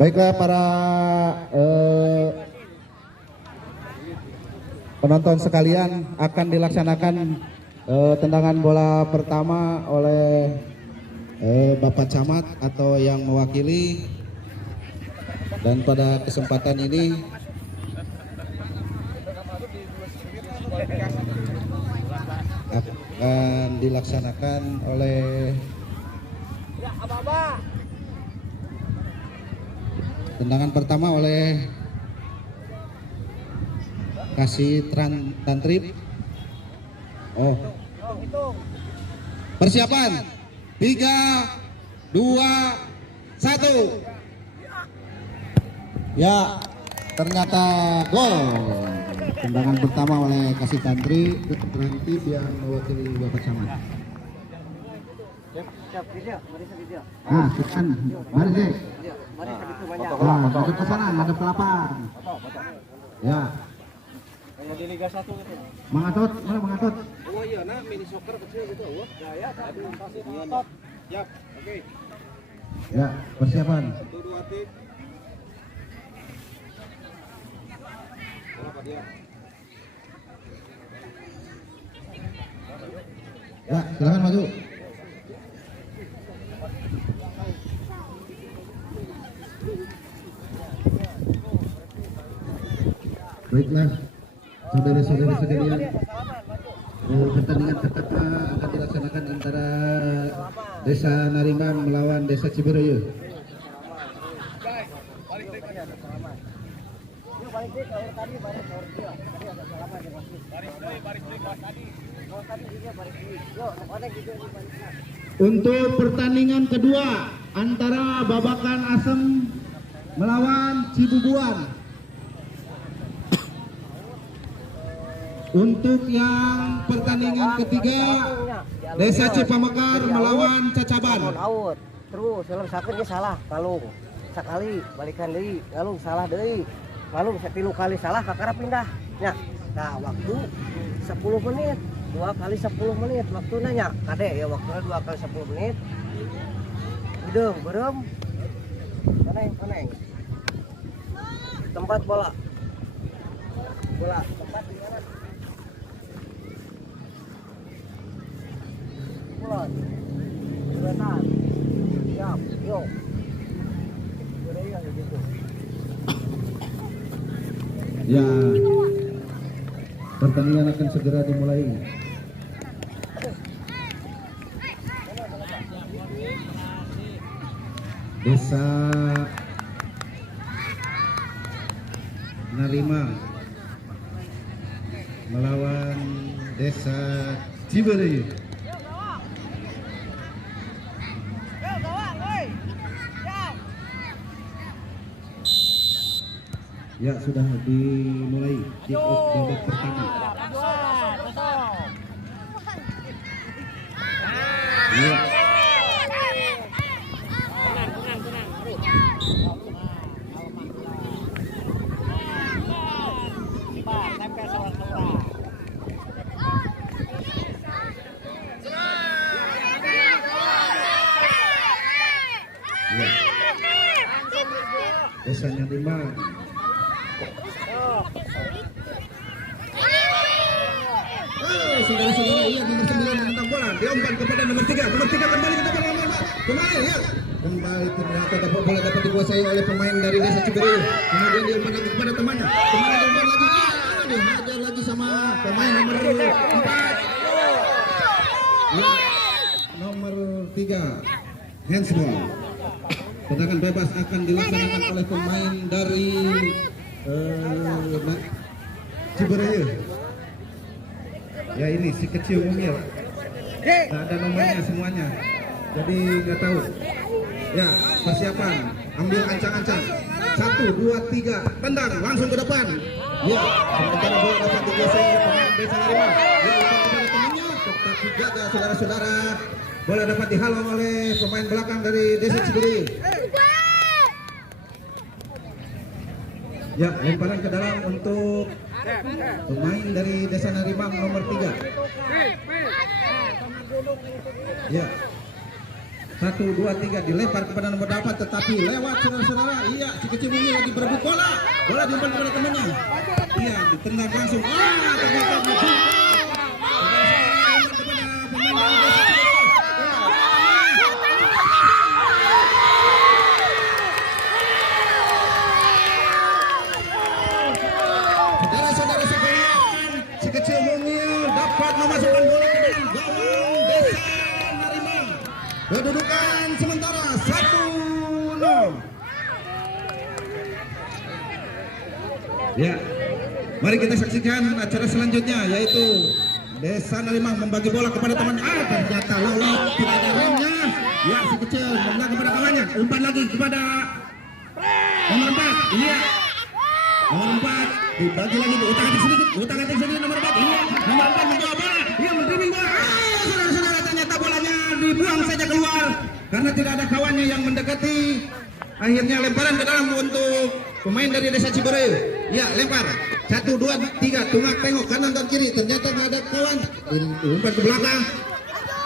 Baiklah para penonton sekalian, akan dilaksanakan tendangan bola pertama oleh Bapak Camat atau yang mewakili, dan pada kesempatan ini akan dilaksanakan oleh tendangan pertama oleh Kasih Tantrip. Persiapan 3, 2, 1. Ya, ternyata gol. Tendangan pertama oleh Kasih Tantrip yang mewakili Bapak Camat. Nah, tekan, mari deh. Masuk ke sana, ada pelapan. Ya. Kayak di Liga 1 gitu. Mengatot, mana mengatot? Oh iya, nah mini soccer kecil gitu, wah. Ya, tadi kasih mengatot. Siap, oke. Ya, persiapan. 1 2 tik. Berapa dia? Ya, silakan maju. Baiklah, saudara-saudara sekalian, pertandingan pertama akan dilaksanakan antara Desa Narimang melawan Desa Cibereu. Untuk pertandingan kedua antara Babakan Asem melawan Cibubuan. Untuk yang pertandingan ketiga Desa Cipamekar melawan Cacaban. Terus kalau sakit dia salah kalung sekali balikan deui kalung salah deui kalung 3 kali salah kakara pindah nya. Nah waktu 10 menit 2 kali 10 menit waktu nanya kade ya waktunya 2 kali 10 menit hidung berem koneng tempat bola tempat di mana bola berenang siap yuk Ya, pertandingan akan segera dimulai. Desa Narimang melawan Desa Cibereu. Ya, sudah dimulai kick off babak pertama. Ya. Desa Narimang. Saudara-saudara, iya nomor 9 menentang bola, diumpan kepada nomor 3 kembali ke depan kembali ya. Kembali ternyata dapat bola dapat dikuasai oleh pemain dari Desa Cibereu. Kemudian diumpan lagi kepada temannya. Kembali diumpan lagi. Dihajar lagi sama pemain nomor 4. Ya, nomor 3. Handsball. Tendangan bebas akan dilaksanakan oleh pemain dari Cibereu. Ya, ini si kecil mungil. Nggak ada nomornya semuanya, jadi nggak tahu. Ya, persiapan, ambil ancang-ancang. 1, 2, 3, tendang langsung ke depan. Ya, sementara bola dapat dikuasai oleh pemain Desa Narimang. Ya, kepada temannya, tetap dijaga saudara-saudara. Bola dapat dihalau oleh pemain belakang dari Desa Cibereu. Ya, lemparan ke dalam untuk pemain dari Desa Narimang nomor 3. Ya, 1, 2, 3 dilempar kepada nomor 8 tetapi lewat saudara-saudara. Iya, si kecil Mungil lagi berebut bola. Bola diumpan kepada temannya. Iya, ditendang langsung. Ternyata berjumpa. Saudara-saudara sekalian, si kecil Mungil dapat memasukkan bola ke dalam gawang Desa Narimang. Kedudukan sementara 1-0. Ya, mari kita saksikan acara selanjutnya yaitu Desa Narimang membagi bola kepada temannya. Ternyata lolos, tidak ada remnya. Ya, si kecil membelah kepada kawannya. Umpan lagi kepada nomor 4. Iya. Nomor 4 dibagi lagi, utak-atik sedikit nomor 4. Iya, nomor 4 menjawab bola. Iya, mendribbling bola. Saudara-saudara, ternyata bolanya dibuang saja keluar karena tidak ada kawannya yang mendekati. Akhirnya lemparan ke dalam untuk pemain dari Desa Cibereu. Ya, lempar. 1, 2, 3, tungak tengok kanan dan kiri. Ternyata nggak ada kawan. Umpan ke belakang.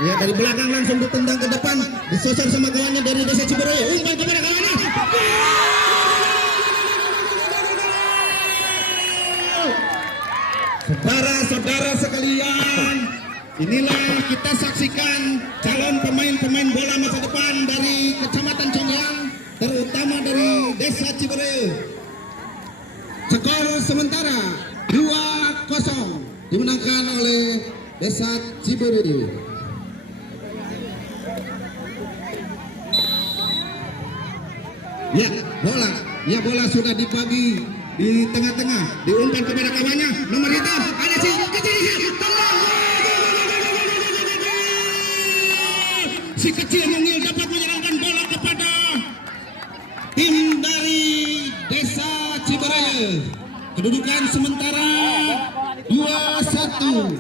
Ya, dari belakang langsung ditendang ke depan. Disosor sama kawannya dari Desa Cibereu. Umpan kepada kawannya. Saudara-saudara sekalian, inilah kita saksikan calon pemain-pemain bola masa depan dari Kecamatan Congyang, terutama dari Desa Cibereu. Skor sementara 2-0 dimenangkan oleh Desa Cibereu. Ya, bola sudah dibagi di tengah-tengah, diumpan kepada kawannya. Nomor hitam ada si kecil. Si kecil Mungil dapat menyerangkan bola kepada tim dari Desa Cibereu. Kedudukan sementara 2-1.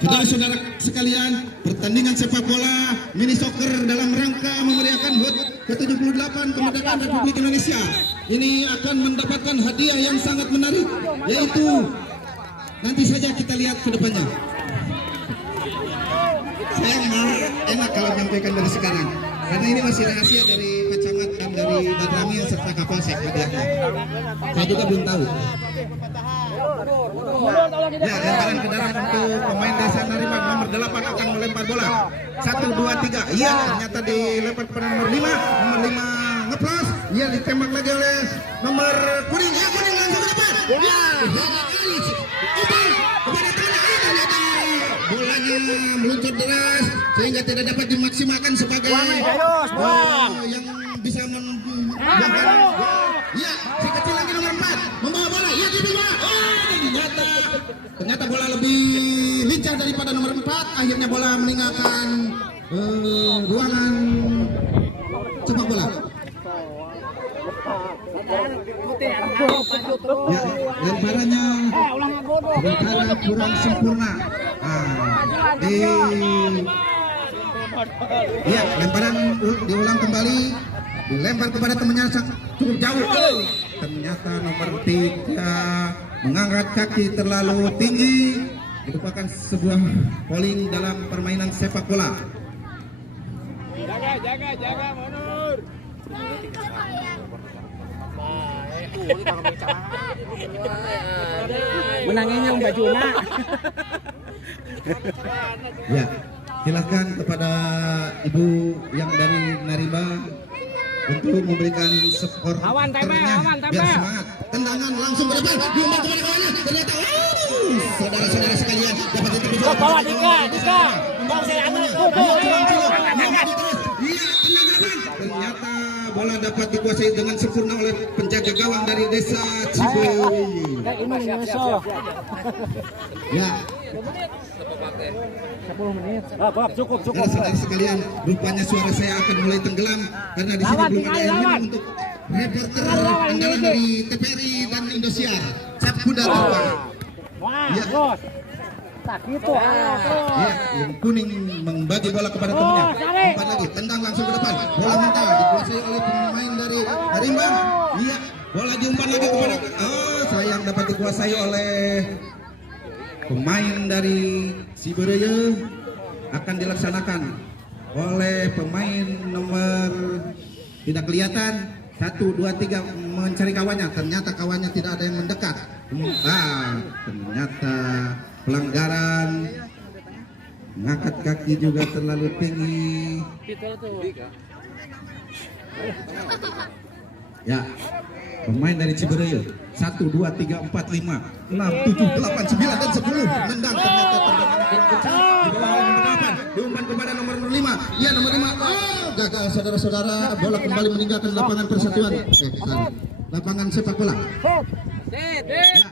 Saudara-saudara sekalian, pertandingan sepak bola mini soccer dalam rangka memeriahkan HUT ke-78 kemerdekaan Republik Indonesia ini akan mendapatkan hadiah yang sangat menarik, yaitu nanti saja kita lihat ke depannya. Saya mau enak kalau menyampaikan dari sekarang karena ini masih rahasia dari Pak Camat dan dari Badramil serta Kapolsek hadiahnya. Saya juga belum tahu. Ya, lemparan ke dalam untuk pemain Desa Narimang. Nomor 8 akan melempar bola. 1, 2, 3. Iya, ternyata dilempar kepada nomor 5. Nomor 5 ngeplos. Iya, ditembak lagi oleh nomor kuning. Ya, kuning langsung ke depan. Ya, ternyata bolanya meluncur deras sehingga tidak dapat dimaksimalkan sebagai yang bisa membuahkan. Ya, si kecil lagi nomor 4 membawa bola. Ya, tiba-tiba. Ternyata bola lebih lincah daripada nomor 4. Akhirnya bola meninggalkan ruangan sepak bola. Ya, lemparannya sementara kurang sempurna. Ya, lemparan diulang kembali, dilempar kepada temannya cukup jauh. Ternyata nomor 3 mengangkat kaki terlalu tinggi. Merupakan sebuah polling dalam permainan sepak bola. Jaga, mundur. Menangnya bajuna. Ya, silakan kepada ibu yang dari Narimang untuk memberikan supporternya biar semangat. Tendangan langsung ke depan, diumpan kepada kawannya. Ternyata saudara-saudara sekalian dapat ditembus. Bawa Dika. Bang saya ambil. Ternyata bola dapat dikuasai dengan sempurna oleh penjaga gawang dari Desa Cibereu. Ya. 10 menit. Cukup. Saudara sekalian, rupanya suara saya akan mulai tenggelam karena di sini belum ada yang minum untuk reporter andalan dari TVRI dan Indosiar. Cap kuda terbang. Ya. Tak gitu. Ya, yang kuning membagi bola kepada temannya. Umpan lagi, tendang langsung ke depan. Bola mentah dikuasai oleh pemain dari Narimang. Iya, bola diumpan lagi kepada sayang dapat dikuasai oleh pemain dari Cibereu. Akan dilaksanakan oleh pemain nomor tidak kelihatan 1, 2, 3 mencari kawannya, ternyata kawannya tidak ada yang mendekat. Ternyata pelanggaran, ngangkat kaki juga terlalu tinggi. Ya, pemain dari Cibereu 1, 2, 3, 4, 5, 6, 7, 8, 9 dan 10 nendang, ternyata tendangan kurang kencang di bawah nomor 8 diumpan kepada nomor 5. Ya, nomor 5 gagal saudara-saudara, bola kembali meninggalkan lapangan persatuan lapangan sepak bola. Ya,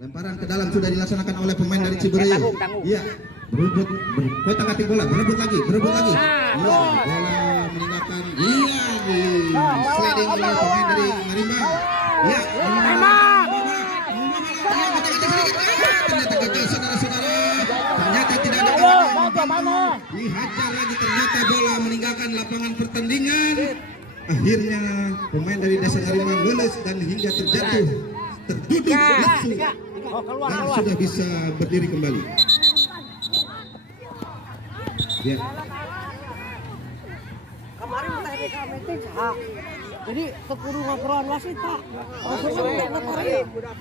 lemparan ke dalam sudah dilaksanakan oleh pemain dari Cibereu. Iya, berebut tanggapi bola, berebut lagi. Iya, bola meninggalkan. Iya, di sliding oleh pemain dari Marimbang. Iya, ternyata gagal saudara-saudara. Ternyata tidak ada kawan. Dihajar lagi, ternyata bola meninggalkan lapangan pertandingan. Akhirnya pemain dari Desa Marimbang lolos dan hingga terjatuh, terduduk lesu dan sudah bisa berdiri kembali. Ya. Kemarin kita meeting jadi kekudu ngobrol wasit Pak. Langsung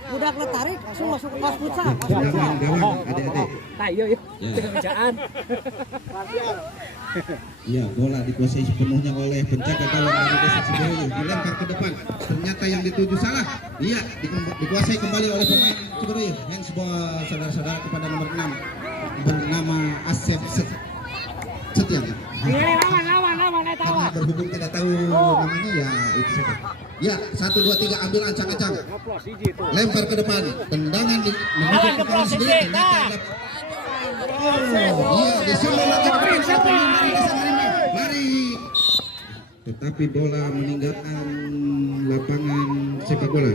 budak letarik langsung masuk ke kelas futsal. Jangan gawang adik-adik. Nah, iya. Kerjaan. Iya, bola dikuasai sepenuhnya oleh penjaga gawang dari Desa Cibereu, dilempar ke depan. Ternyata yang dituju salah. Iya, dikuasai kembali oleh pemain Cibereu. Handsball saudara-saudara kepada nomor 6 bernama Asep Setia. Lawan karena berhubung tidak tahu namanya ya itu saja. Ya, 1, 2, 3 ambil ancang-ancang. Lempar ke depan. Tendangan menuju ke kawan sendiri. Iya, disuruh lagi dari Desa Marimbang. Mari. Tetapi bola meninggalkan lapangan sepak bola.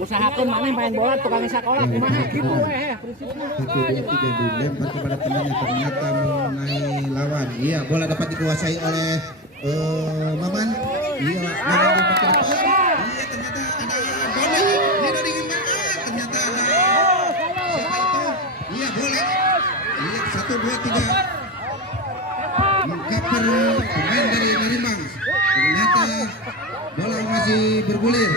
Usahakan mana yang main bola tukang sekolah kumaha gitu prinsipnya. 1, 2, 3 dilempar kepada temannya, ternyata mengenai lawan. Iya, bola dapat dikuasai oleh Maman. Iya, Maman di depan. Iya, ternyata ada bola. Tidak diinginkan. Ternyata ada siapa itu? Iya, bola. Iya, 1, 2, 3 mengkaper pemain dari Marimbang. Ternyata bola masih bergulir.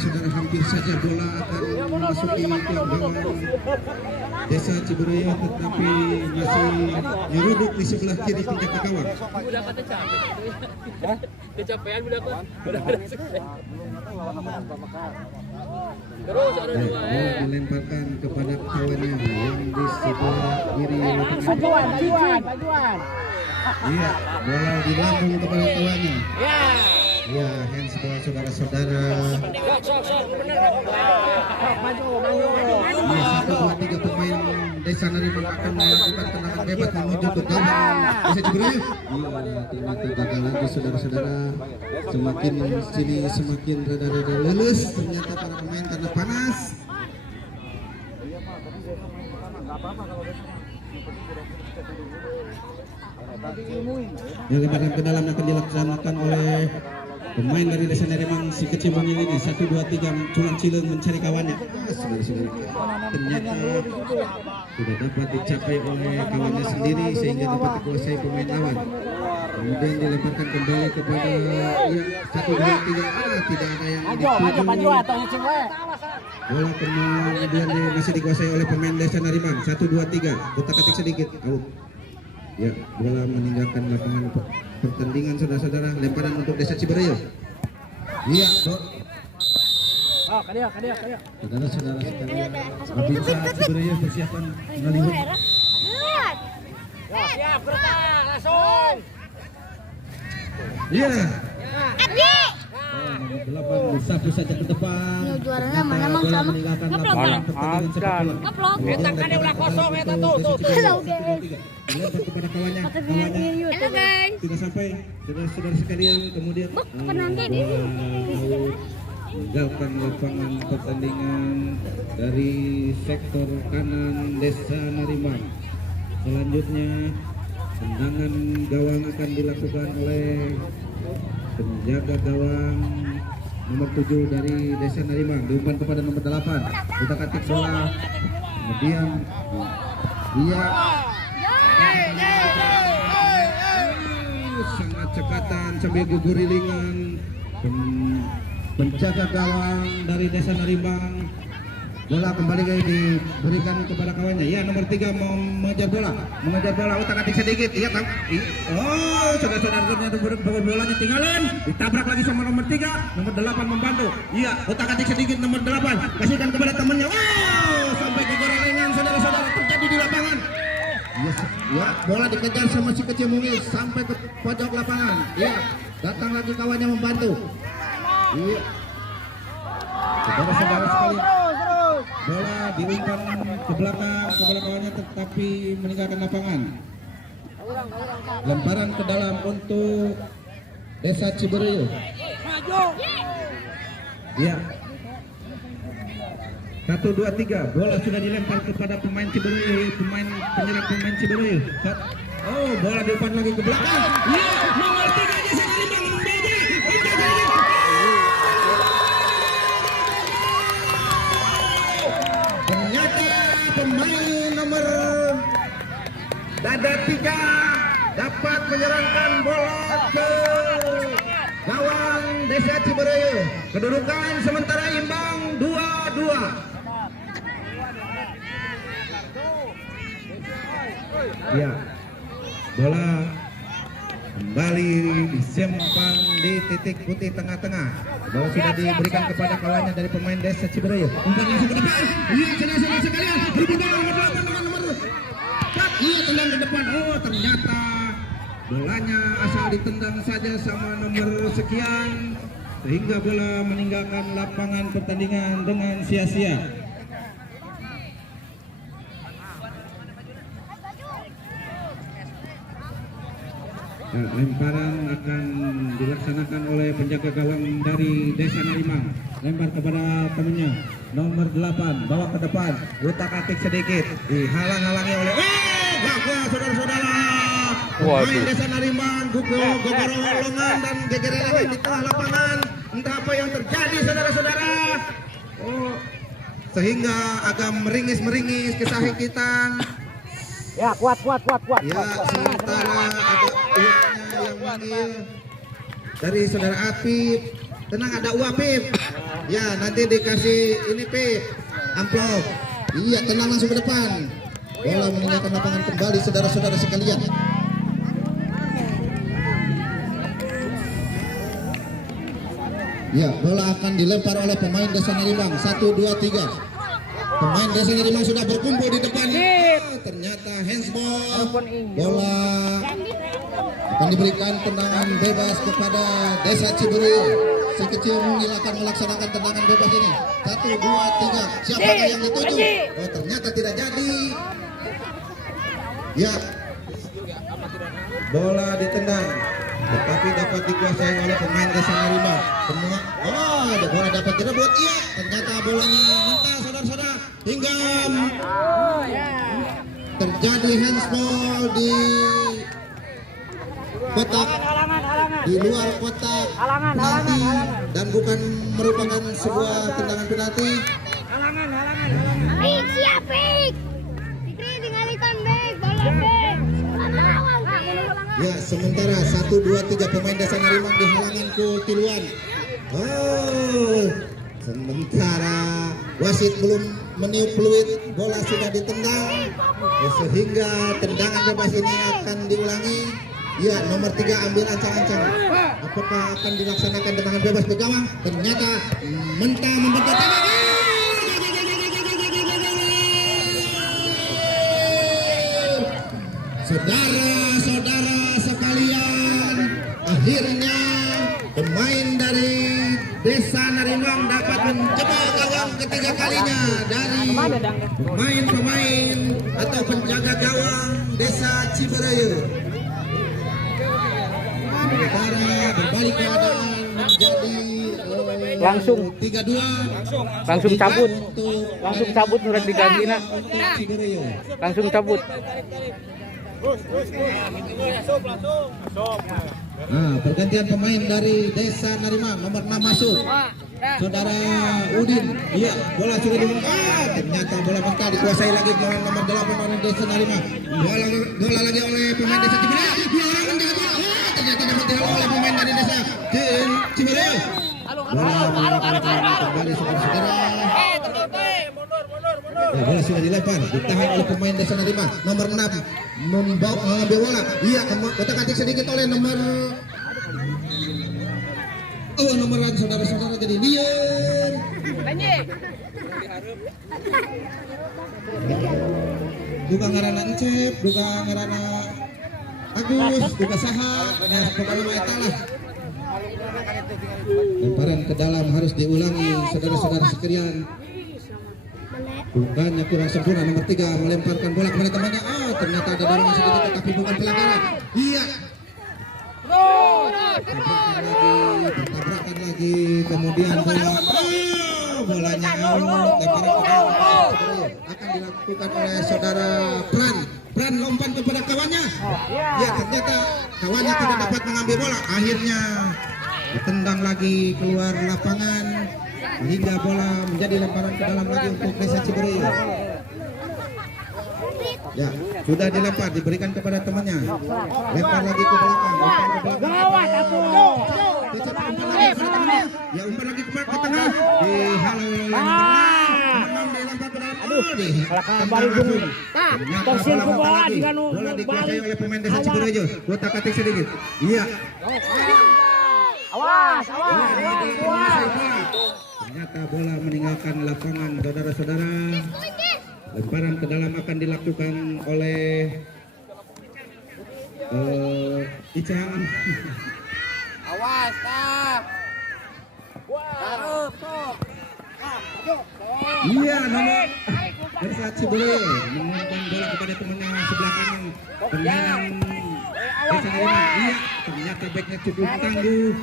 Saudara, hampir saja bola akan memasuki gawang Desa Cibereu, tetapi masih nyeruduk di sebelah kiri penjaga gawang. Udah kata capek. Kecapean udah kok. Terus ada dua. Bola dilemparkan kepada kawannya yang di sebelah kiri lapangan. Pajuan. Iya, bola dilambung kepada kawannya. Ya. Ya, handsball saudara-saudara. Maju. Iya, 1, 2, 3 pemain Desa Marimbang akan melakukan tendangan bebas menuju ke gawang Desa Cibereu. Iya, ternyata gagal lagi saudara-saudara. Semakin sini semakin rada-rada lulus. Ternyata para pemain karena panas. Yang lemparan ke dalam akan dilaksanakan oleh pemain dari Desa Marimbang si kecil ini. 1, 2, 3 culang cileng mencari kawannya. Saudara-saudara, ternyata sudah dapat dicapai oleh kawannya sendiri sehingga dapat dikuasai pemain lawan. Kemudian dilemparkan kembali kepada 1, 2, 3 tidak ada yang dituju. Bola kemudian masih dikuasai oleh pemain Desa Marimbang. 1, 2, 3 kotak-katik sedikit out. Ya, bola meninggalkan lapangan pertandingan saudara-saudara. Lemparan untuk Desa Cibereu. Iya, Kadia. saudara-saudara sekalian, Babinsa Cibereu persiapan melihat. Siap, berkah, langsung. Iya. Nomor 8 bersapu saja ke depan. Juaranya mana Mang Bola sama? meninggalkan lapangan pertandingan sepak bola. Ngeplok. Eta kan ulah kosong eta tuh. Halo guys. Dilempar kepada kawannya. Halo guys. Tidak sampai saudara-saudara sekalian, kemudian meninggalkan lapangan pertandingan dari sektor kanan Desa Marimbang. Selanjutnya tendangan gawang akan dilakukan oleh penjaga gawang nomor 7 dari Desa Narimang diumpan kepada nomor 8 utak-atik bola, kemudian dia sangat cekatan sambil gugurilingan penjaga gawang dari Desa Narimang. Bola kembali diberikan kepada kawannya. Ya, nomor 3 mau mengejar bola, utak-atik sedikit. Iya, kan? Oh, saudara-saudara bolanya tinggalan, ditabrak lagi sama nomor 3, nomor 8 membantu. Iya, utak-atik sedikit nomor 8, kasihkan kepada temannya. Oh, sampai ke gorengan saudara-saudara terjadi di lapangan. Yes, ya, bola dikejar sama si kecil mungil sampai ke pojok lapangan. Iya, datang lagi kawannya membantu. Iya. Saudara-saudara sekalian, bola diumpan ke belakang kawannya tetapi meninggalkan lapangan. Lemparan ke dalam untuk Desa Cibereu. Iya. 1, 2, 3. Bola sudah dilempar kepada pemain Cibereu, penyerang pemain Cibereu. Oh, bola diumpan lagi ke belakang. Iya, nomor 3 Desa Narimang membawa. Ternyata pemain nomor dada 3 dapat menyerangkan bola ke gawang Desa Cibereu. Kedudukan sementara imbang 2-2. Ya, bola kembali disimpan di titik putih tengah-tengah. Bola sudah diberikan kepada kawannya dari pemain Desa Cibereu. Umpan langsung ke depan. Iya, saudara-saudara sekalian. Rebut bola nomor 8 dengan nomor 4. Iya, tendang ke depan. Oh, ternyata bolanya asal ditendang saja sama nomor sekian sehingga bola meninggalkan lapangan pertandingan dengan sia-sia. Nah, lemparan akan dilaksanakan oleh penjaga gawang dari Desa Narimang. Lempar kepada temannya nomor 8, bawa ke depan, utak-atik sedikit, dihalang-halangi oleh gawang saudara-saudara. Pemain Desa Narimang gogor-golongan dan geger-geger di tengah lapangan. Entah apa yang terjadi saudara-saudara. Oh, sehingga agak meringis kesakitan. Ya, kuat. Ya, sementara ada uapnya yang manggil dari saudara Apip. Tenang, ada uap Pip. Ya, nanti dikasih ini Pip, amplop. Iya, tenang, langsung ke depan. Bola meninggalkan lapangan kembali saudara-saudara sekalian. Ya, bola akan dilempar oleh pemain Desa Narimang. 1, 2, 3. Pemain Desa Narimang sudah berkumpul di depan. Ternyata handsball. Bola akan diberikan tendangan bebas kepada Desa Cibereu. Si kecil mungil akan melaksanakan tendangan bebas ini. 1, 2, 3. Siapakah yang dituju? Oh, ternyata tidak jadi. Ya, bola ditendang, tetapi dapat dikuasai oleh pemain Desa Narimang. Bola dapat direbut. Iya, ternyata bolanya mentah saudara-saudara. Hingga terjadi handsball di kotak, di luar kotak penalti, dan bukan merupakan sebuah tendangan penalti. Pik, siap Pik. Fikri tinggalkan Bek, bola Bek. Ya, sementara 1, 2, 3 pemain Desa Narimang di halangan ke Tiluan. Oh, sementara wasit belum meniup peluit, bola sudah ditendang, sehingga tendangan bebas ini akan diulangi. Ya, nomor 3 ambil ancang-ancang. Apakah akan dilaksanakan tendangan bebas ke gawang? Ternyata mentah membentuk tendangan. Saudara-saudara sekalian, akhirnya pemain dari Desa Narimang dapat menjebol gawang ketiga kalinya dari pemain-pemain atau penjaga gawang Desa Cibereu. Sementara berbalik keadaan menjadi langsung 3-2. langsung cabut surat digagina, Cibereu. langsung cabut. Nah, pergantian pemain dari Desa Narimang nomor 6 masuk. Saudara Udin. Iya, bola sudah dibuka. Ternyata bola mental dikuasai lagi oleh nomor 8 oleh Desa Narimang. Bola lagi oleh pemain Desa Cibereu. Dua orang menjaga bola. Ternyata dapat dihalau oleh pemain dari Desa Cibereu. Bola kembali saudara-saudara. Ya, bola sudah dilempar, ditahan oleh pemain Desa Narimang nomor 6 mengambil bola. Iya, kotak-katik sedikit oleh nomor nomoran saudara-saudara jadi liar. Duga ngarana Encep, duga ngarana Agus, duga Saha, nah pokoknya mah eta lah. Lemparan ke dalam harus diulangi saudara-saudara sekalian. Bukannya kurang sempurna nomor 3 melemparkan bola kepada temannya. Ternyata ada dorongan sedikit tapi bukan pelanggaran. Iya. Tabrakan lagi kemudian bola. Bolanya out. Akan dilakukan oleh saudara Pran lompat kepada kawannya. Ya, ternyata kawannya tidak dapat mengambil bola. Akhirnya ditendang lagi keluar lapangan. Hingga bola menjadi lemparan ke dalam lagi untuk Desa Cibereu. Ya, sudah dilempar, diberikan kepada temannya. Lempar lagi ke belakang. Ya, umpan lagi ke tengah. Dihalau bola dikuasai oleh pemain Desa Cibereu. Kotak-katik sedikit. Iya. Awas. Ternyata bola meninggalkan lapangan saudara-saudara. Lemparan ke dalam akan dilakukan oleh Icang. Awas tah. Iya, nomor Desa Cibereu mengumpan bola kepada temannya sebelah kanan. Pemain Desa Narimang. Iya, ternyata backnya cukup tangguh,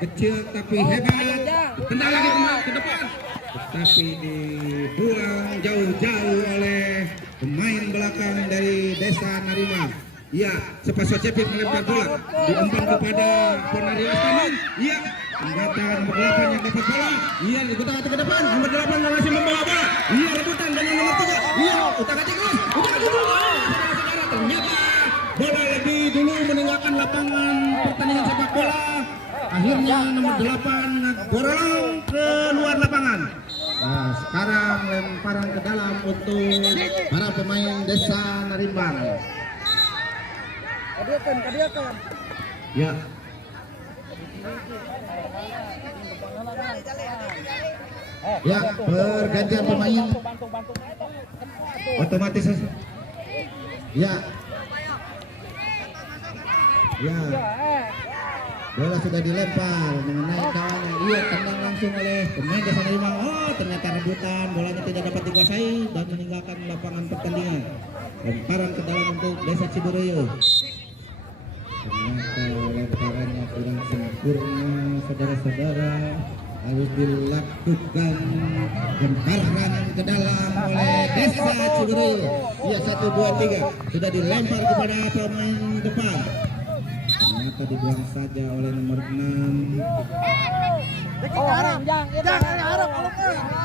kecil tapi hebat. Tendang lagi ke depan. Tetapi dibuang jauh-jauh oleh pemain belakang dari Desa Narimang. Iya, Sepaso Cepit melempar bola, diumpan kepada Ponario Astaman. Iya, ternyata nomor 8 yang dapat bola. Iya, utak-atik ke depan, nomor 8 masih membawa bola. Iya, rebutan dengan nomor 3. Iya, utak-atik terus. Saudara-saudara, ternyata bola lebih dulu meninggalkan lapangan pertandingan sepak bola. Akhirnya nomor 8 borong ke luar lapangan. Nah, sekarang lemparan ke dalam untuk para pemain Desa Narimang. Kadiakan. Ya. Ya, pergantian pemain. Otomatis. Ya. Ya. Bola sudah dilempar mengenai kawan. Iya, tendang langsung oleh pemain Desa Narimang. Ternyata rebutan, bolanya tidak dapat dikuasai dan meninggalkan lapangan pertandingan. Lemparan ke dalam untuk Desa Cibereu. Ternyata lemparannya kurang sempurna, saudara-saudara. Harus dilakukan lemparan ke dalam oleh Desa Cibereu. Iya, 1, 2, 3 sudah dilempar kepada pemain depan. Ternyata dibuang saja oleh nomor 6.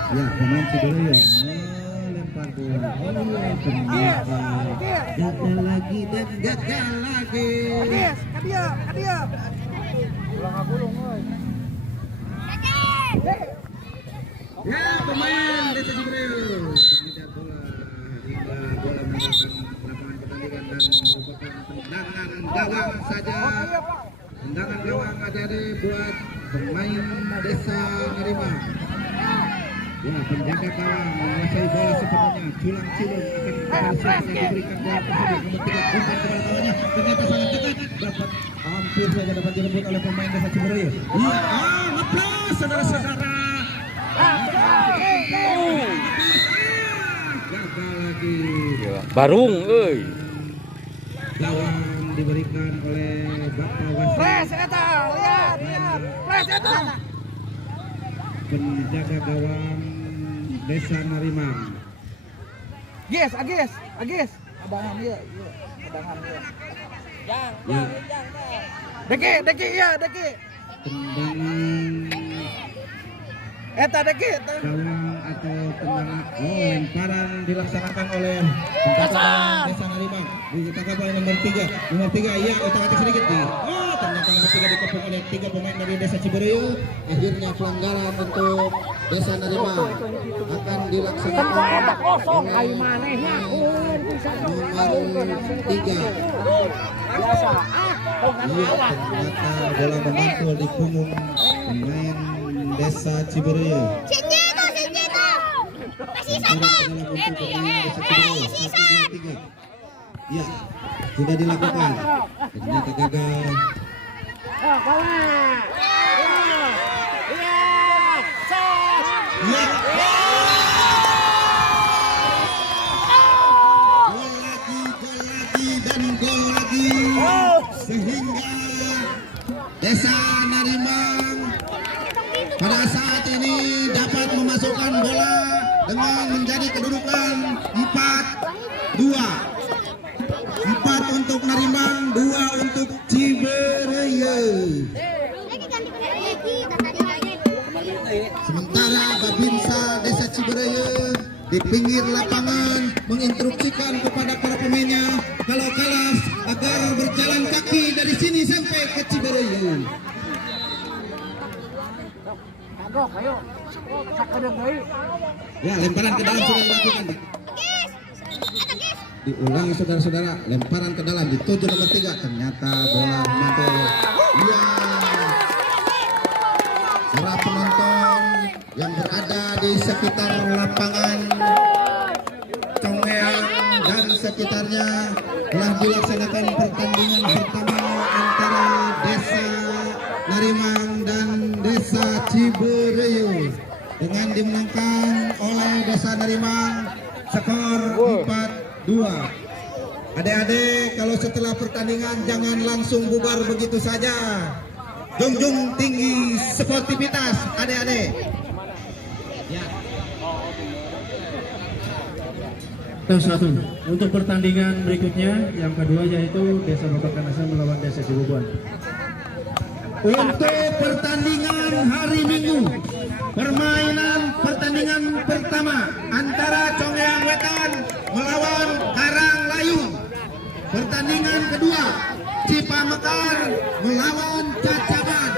Ya, pemain Cibereu melempar bola. Ternyata gagal lagi dan gagal lagi. Kadia. Ya, pemain Desa Cibereu mengejar bola hingga bola meninggalkan lapangan pertandingan dan merupakan tendangan gawang saja. Tendangan gawang aja deh buat pemain Desa Narimang. Ya, penjaga gawang menguasai bola sepenuhnya. Culang-culung akan kembali diberikan bola tersebut. Nomor 3 umpan kepada kawannya. Ternyata sangat dekat. Dapat hampir saja dapat direbut oleh pemain Desa Cibereu. Iya, ngeplos saudara-saudara. Gagal lagi. Barung, euy. Gawang diberikan oleh Bapak Wasit. Flash eta, lihat. Flash eta. Penjaga gawang Desa Narimang. Agis. Abang dia. Ya, Deki ya, Deki. tendangan Eta Deki. gawang atau tendangan lemparan dilaksanakan oleh Desa Narimang. Ditangkap oleh nomor 3. Nomor 3 iya otak-atik sedikit nih. Ternyata nomor 3 dikepung oleh 3 pemain dari Desa Cibereu. Akhirnya pelanggaran untuk Desa Narimang akan dilaksanakan kosong oleh kayu manehnya nomor 3. biasa Iya, ternyata bola memantul di punggung pemain Desa Cibereu. Sini tuh. Masih satu. Ya, sudah dilakukan. Ternyata gagal. Ya. Gol lagi dan gol lagi. Sehingga Desa Narimang pada saat ini dapat memasukkan bola dengan menjadi kedudukan 4-2. 4 untuk Narimang, 2 untuk Cibereu. Sementara Babinsa Desa Cibereu di pinggir lapangan menginstruksikan kepada para pemainnya kalau kalah agar berjalan kaki dari sini sampai ke Cibereu. Ya, lemparan ke dalam sudah dilakukan. Diulangi saudara-saudara, lemparan ke dalam dituju nomor 3. Ternyata bola mantul. Ya. Para penonton yang berada di sekitar lapangan Congeang dan sekitarnya telah dilaksanakan pertandingan pertama antara Desa Narimang dan Desa Cibereu dengan dimenangkan oleh Desa Narimang skor 4-2. Adik-adik, kalau setelah pertandingan jangan langsung bubar begitu saja. Junjung tinggi sportivitas adik-adik. Ya. Satu. Untuk pertandingan berikutnya yang kedua yaitu Desa Babakan melawan Desa Cibubuan. Untuk pertandingan hari Minggu, pertandingan pertama antara Congeang Wetan melawan Karanglayung. Pertandingan kedua Cipamekar melawan Cacaban.